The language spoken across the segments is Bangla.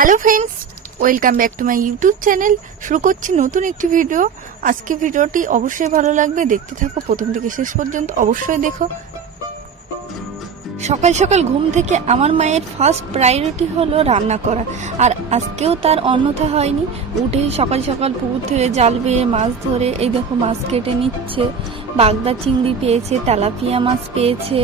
Hello friends, welcome back to my YouTube channel. শুরু করছি নতুন একটি ভিডিও। আজকে ভিডিওটি অবশ্যই ভালো লাগবে, দেখতে থাকো প্রথম থেকে শেষ পর্যন্ত, অবশ্যই দেখো। সকাল সকাল ঘুম থেকে আমার মায়ের ফার্স্ট প্রায়োরিটি হলো রান্না করা, আর আজকেও তার অন্যথা হয়নি। উঠে সকাল সকাল পুকুর থেকে জাল বেয়ে মাছ ধরে, এই দেখো মাছ কেটে নিচ্ছে। বাগদা চিংড়ি পেয়েছে, তেলাপিয়া মাছ পেয়েছে,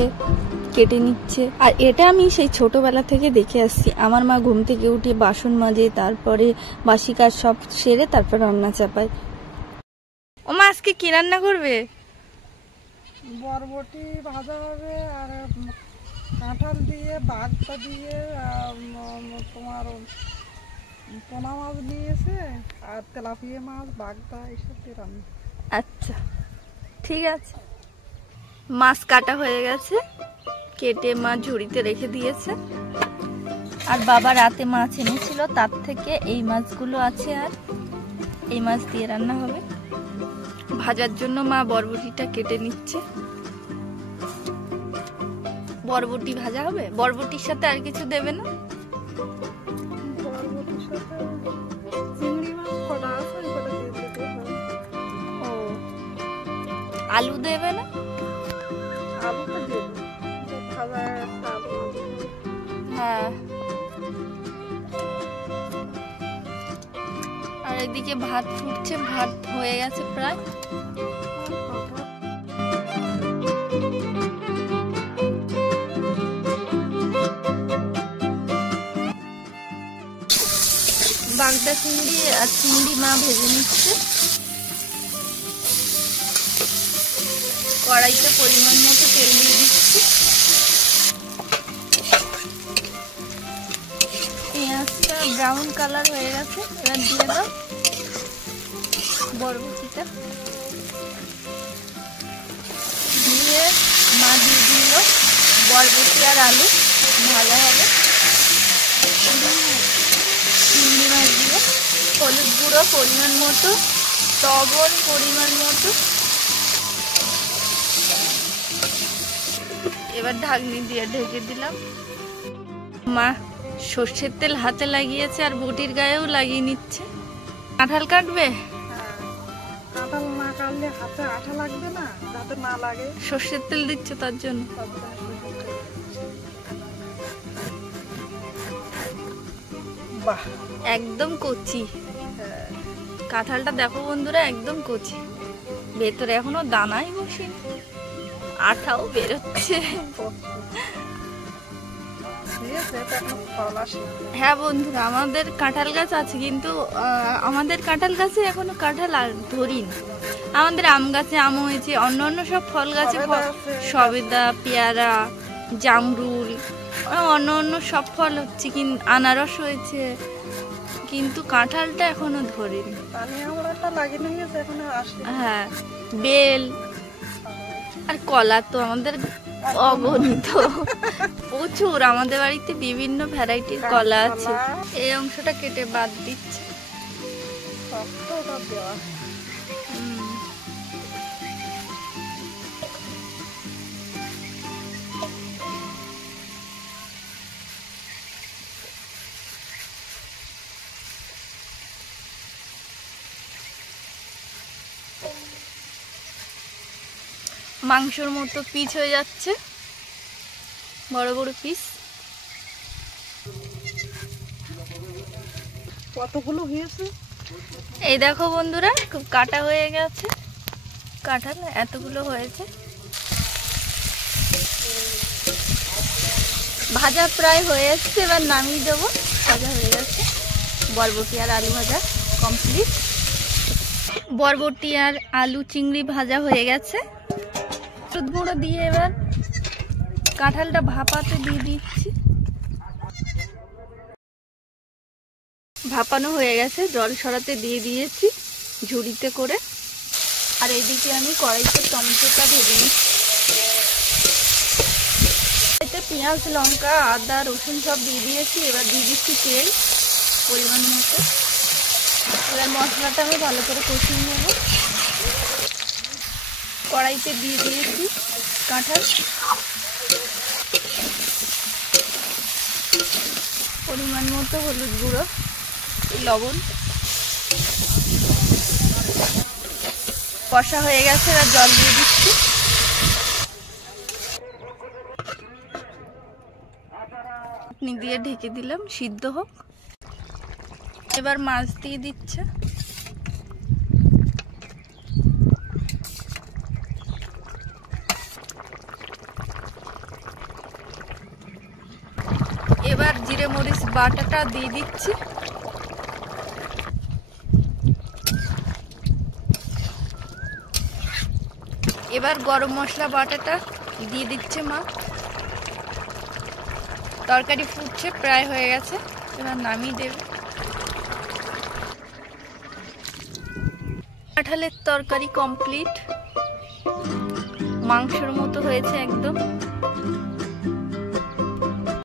কেটে নিচ্ছে। আর এটা আমি সেই ছোটবেলা থেকে দেখে আসছি। আমার মা ঘুম থেকে উঠে বাসন মাজে, তারপরে বাসি কাজ সব সেরে তারপর রান্না চাপায়। ও মা, আজকে কি রান্না করবে? বরবটি ভাজা হবে, আর কাঁঠাল দিয়ে বাগদা দিয়ে তোমার পোনা মাছ নিয়েছে, আর তেলাপিয়া মাছ বাগদা এইসব দিয়ে রান্না। আচ্ছা, ঠিক আছে। মাছ কাটা হয়ে গেছে, কেটে মা ঝুড়িতে রেখে দিয়েছে। আর বাবা রাতে মাছ এনেছিল, তার থেকে এই মাছগুলো আছে, আর এই মাছ দিয়ে রান্না হবে। ভাজার জন্য মা বরবটিটা কেটে নিচ্ছে। বরবটি ভাজা হবে। বরবটির সাথে আর কিছু দেবে না? বরবটির সাথে চিংড়ি মাছ কটা আছে, ওই কটা দিয়ে দিতে হবে। ও, আলু দেবে না? আলু তো দেবো, ভাজা একটা আলু দেবো। হ্যাঁ। আর এদিকে ভাত ফুটছে, ভাত হয়ে গেছে প্রায়। বাগদা চিংড়ি আর চিংড়ি মা ভেজে নিচ্ছে। কড়াইতে পরিমাণ মতো তেল দিয়ে দিচ্ছি। পেঁয়াজটা ব্রাউন কালার হয়ে গেছে, এবার দিয়ে দাও বরবটিটা। দিয়ে মা দিয়ে দিল বরবটি আর আলু ভাজা হবে। চিংড়ি মাছ দিয়ে হলুদ গুঁড়ো পরিমাণ মতো, লবণ পরিমাণ মতো। এবার ঢাকনি দিয়ে ঢেকে দিলাম। মা সর্ষের তেল হাতে লাগিয়েছে, আর বটির গায়েও লাগিয়ে নিচ্ছে। কাঁঠাল কাটবে? কাঁঠাল না কাটলে হাতে আঠা লাগবে না, যাতে না লাগে। সর্ষের তেল দিচ্ছে তার জন্য। বাহ, একদম কচি কাঁঠালটা দেখো বন্ধুরা, একদম কচি, ভেতরে এখনো দানাই বসেনি, আঠাও বেরোচ্ছে। হ্যাঁ বন্ধুরা, আমাদের কাঁঠাল গাছ আছে, কিন্তু আমাদের কাঁঠাল গাছে এখনো কাঁঠাল আর ধরিনি। আমাদের আম গাছে আম হয়েছে, অন্য অন্য সব ফল গাছে সবেদা, পেয়ারা, জামরুল, অন্য অন্য সব ফল হচ্ছে, কিন্তু আনারস হয়েছে, কিন্তু কাঁঠালটা এখনো ধরেনি। হ্যাঁ, বেল আর কলা তো আমাদের অগণিত, প্রচুর। আমাদের বাড়িতে বিভিন্ন ভ্যারাইটির কলা আছে। এই অংশটা কেটে বাদ দিচ্ছে। মাংসর মতো পিস হয়ে যাচ্ছে, বড় বড় পিস। কতগুলো হয়েছে এই দেখো বন্ধুরা, খুব কাটা হয়ে গেছে কাঁঠাল, এতগুলো হয়েছে। ভাজা প্রায় হয়ে এসছে, এবার নামিয়ে দেবো। ভাজা হয়ে গেছে, বরবটি আর আলু ভাজা কমপ্লিট। বরবটি আর আলু চিংড়ি ভাজা হয়ে গেছে। হলুদ গুঁড়ো দিয়ে এবার কাঁঠালটা ভাপাতে দিয়ে দিচ্ছি। ভাপানো হয়ে গেছে, জল সরাতে দিয়ে দিয়েছি ঝুড়িতে করে। আর এদিকে আমি কড়াইতে টমেটোটা ভেজে নিচ্ছি। এতে পেঁয়াজ, লঙ্কা, আদা, রসুন সব দিয়ে দিয়েছি। এবার দিয়ে দিচ্ছি তেল পরিমাণ মতো। এবার মশলাটা আমি ভালো করে কষিয়ে নেব। কড়াইতে দিয়ে দিয়েছি কাঁঠাল। পরিমাণ মতো হলুদ গুঁড়ো, লবণ। কষা হয়ে গেছে, আর জল দিয়ে দিচ্ছি। চাটনি দিয়ে ঢেকে দিলাম, সিদ্ধ হোক। এবার মাছ দিয়ে দিচ্ছে। এবার জিরে মরিচ বাটাটা দিয়ে দিচ্ছি। এবার গরম মশলা বাটাটা দিয়ে দিচ্ছে মা। তরকারি ফুটছে, প্রায় হয়ে গেছে, এবার নামিয়ে দেবে। কাঁঠালের তরকারি কমপ্লিট। মাংসের মতো হয়েছে একদম।